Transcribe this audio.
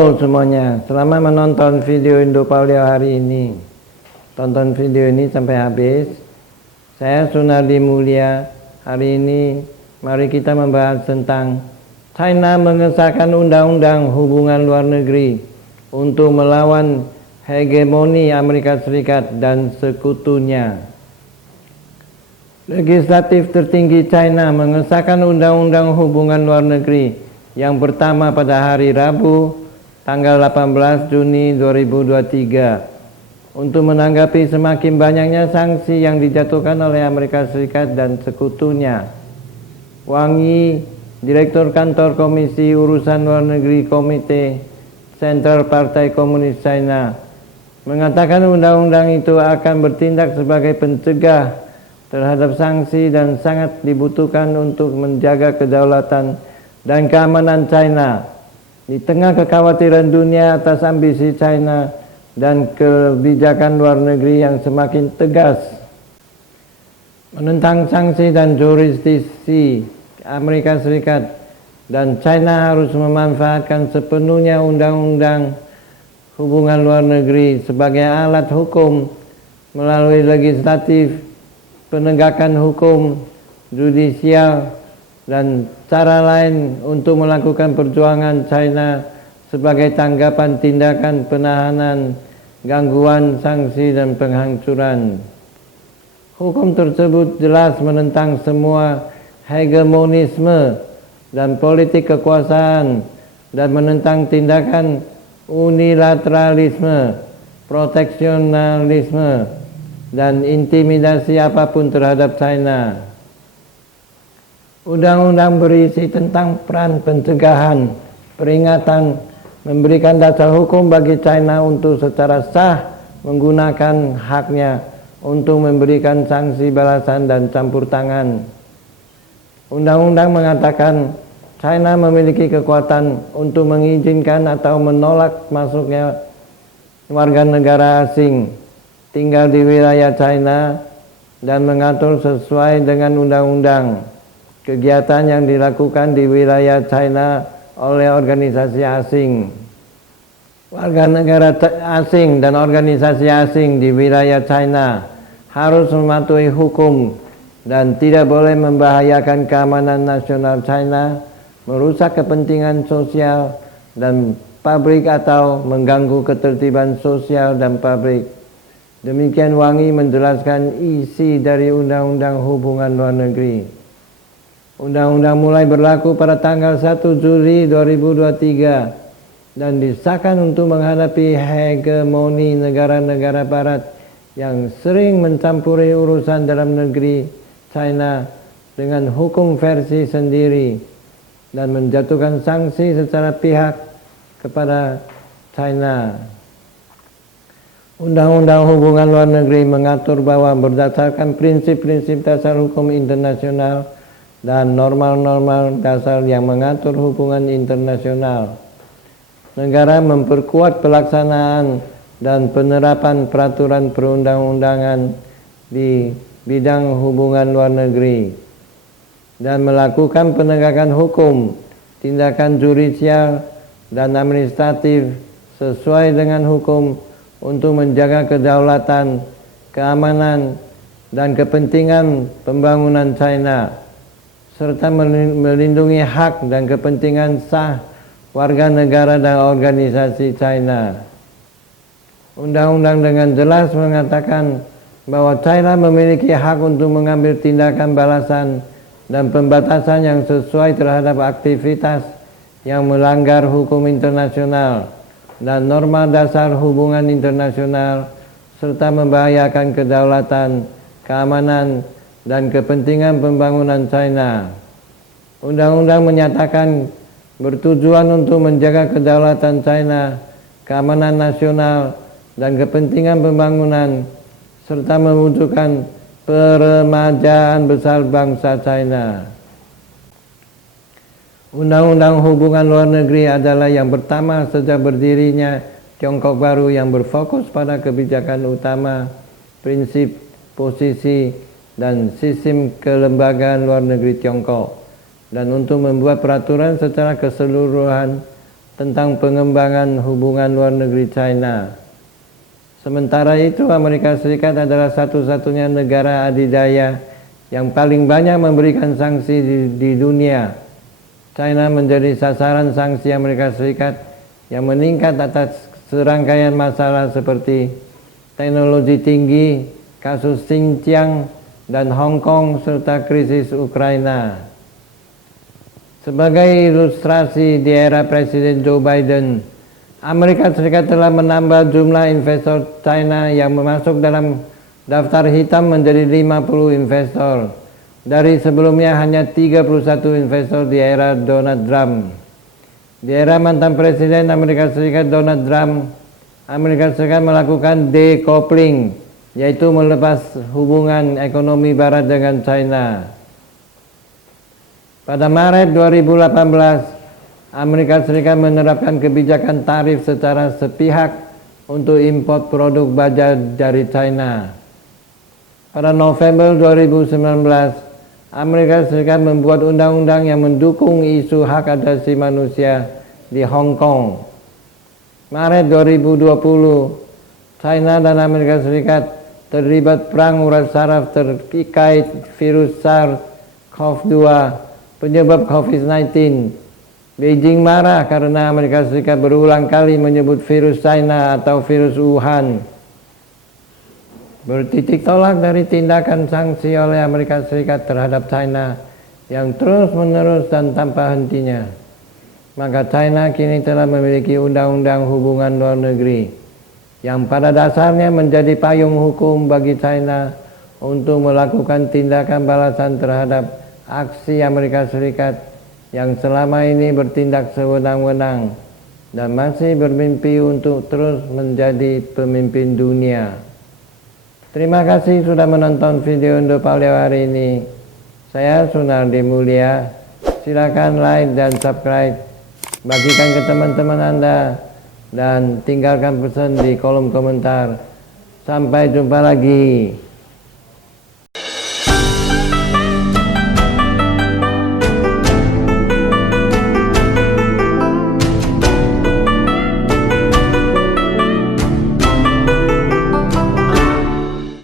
Halo semuanya, selamat menonton video Indo-Paleo hari ini. Tonton video ini sampai habis. Saya Sunardi Mulia. Hari ini mari kita membahas tentang China mengesahkan undang-undang hubungan luar negeri untuk melawan hegemoni Amerika Serikat dan sekutunya. Legislatif tertinggi China mengesahkan undang-undang hubungan luar negeri yang pertama pada hari Rabu, tanggal 18 Juni 2023, untuk menanggapi semakin banyaknya sanksi yang dijatuhkan oleh Amerika Serikat dan sekutunya. Wang Yi, Direktur Kantor Komisi Urusan Luar Negeri Komite Sentral Partai Komunis China, mengatakan undang-undang itu akan bertindak sebagai pencegah terhadap sanksi dan sangat dibutuhkan untuk menjaga kedaulatan dan keamanan China di tengah kekhawatiran dunia atas ambisi China dan kebijakan luar negeri yang semakin tegas menentang sanksi dan jurisdiksi Amerika Serikat, dan China harus memanfaatkan sepenuhnya undang-undang hubungan luar negeri sebagai alat hukum melalui legislatif, penegakan hukum, judisial, dan cara lain untuk melakukan perjuangan China sebagai tanggapan tindakan penahanan, gangguan, sanksi, dan penghancuran. Hukum tersebut jelas menentang semua hegemonisme dan politik kekuasaan dan menentang tindakan unilateralisme, proteksionalisme, dan intimidasi apapun terhadap China. Undang-undang berisi tentang peran pencegahan, peringatan, memberikan dasar hukum bagi China untuk secara sah menggunakan haknya untuk memberikan sanksi balasan dan campur tangan. Undang-undang mengatakan China memiliki kekuatan untuk mengizinkan atau menolak masuknya warga negara asing tinggal di wilayah China dan mengatur sesuai dengan undang-undang kegiatan yang dilakukan di wilayah China oleh organisasi asing. Warga negara asing dan organisasi asing di wilayah China harus mematuhi hukum dan tidak boleh membahayakan keamanan nasional China, merusak kepentingan sosial dan pabrik atau mengganggu ketertiban sosial dan pabrik. Demikian Wang Yi menjelaskan isi dari Undang-Undang Hubungan Luar Negeri. Undang-undang mulai berlaku pada tanggal 1 Juli 2023 dan disahkan untuk menghadapi hegemoni negara-negara barat yang sering mencampuri urusan dalam negeri China dengan hukum versi sendiri dan menjatuhkan sanksi secara pihak kepada China. Undang-undang hubungan luar negeri mengatur bahwa berdasarkan prinsip-prinsip dasar hukum internasional dan normal-normal dasar yang mengatur hubungan internasional, negara memperkuat pelaksanaan dan penerapan peraturan perundang-undangan di bidang hubungan luar negeri dan melakukan penegakan hukum, tindakan judisial dan administratif sesuai dengan hukum untuk menjaga kedaulatan, keamanan, dan kepentingan pembangunan China, serta melindungi hak dan kepentingan sah warga negara dan organisasi China. Undang-undang dengan jelas mengatakan bahwa China memiliki hak untuk mengambil tindakan balasan dan pembatasan yang sesuai terhadap aktivitas yang melanggar hukum internasional dan norma dasar hubungan internasional, serta membahayakan kedaulatan, keamanan, dan kepentingan pembangunan China. Undang-undang menyatakan bertujuan untuk menjaga kedaulatan China, keamanan nasional, dan kepentingan pembangunan, serta mewujudkan peremajaan besar bangsa China. Undang-undang hubungan luar negeri adalah yang pertama sejak berdirinya Tiongkok Baru yang berfokus pada kebijakan utama, prinsip, posisi, dan sistem kelembagaan luar negeri Tiongkok, dan untuk membuat peraturan secara keseluruhan tentang pengembangan hubungan luar negeri China. Sementara itu, Amerika Serikat adalah satu-satunya negara adidaya yang paling banyak memberikan sanksi di dunia. China menjadi sasaran sanksi Amerika Serikat yang meningkat atas serangkaian masalah seperti teknologi tinggi, kasus Xinjiang dan Hong Kong, serta krisis Ukraina. Sebagai ilustrasi, di era Presiden Joe Biden, Amerika Serikat telah menambah jumlah investor China yang masuk dalam daftar hitam menjadi 50 investor. Dari sebelumnya hanya 31 investor di era Donald Trump. Di era mantan Presiden Amerika Serikat Donald Trump, Amerika Serikat melakukan decoupling, yaitu melepas hubungan ekonomi Barat dengan China. Pada Maret 2018, Amerika Serikat menerapkan kebijakan tarif secara sepihak untuk impor produk baja dari China. Pada November 2019, Amerika Serikat membuat undang-undang yang mendukung isu hak asasi manusia di Hong Kong. Maret 2020, China dan Amerika Serikat terlibat perang urat saraf terkait virus SARS-CoV-2 penyebab COVID-19. Beijing marah karena Amerika Serikat berulang kali menyebut virus China atau virus Wuhan. Bertitik tolak dari tindakan sanksi oleh Amerika Serikat terhadap China yang terus-menerus dan tanpa hentinya, maka China kini telah memiliki undang-undang hubungan luar negeri yang pada dasarnya menjadi payung hukum bagi China untuk melakukan tindakan balasan terhadap aksi Amerika Serikat yang selama ini bertindak sewenang-wenang dan masih bermimpi untuk terus menjadi pemimpin dunia. Terima kasih sudah menonton video Indo Paleo hari ini. Saya Sunardi Mulia. Silakan like dan subscribe, bagikan ke teman-teman Anda, dan tinggalkan pesan di kolom komentar. Sampai jumpa lagi.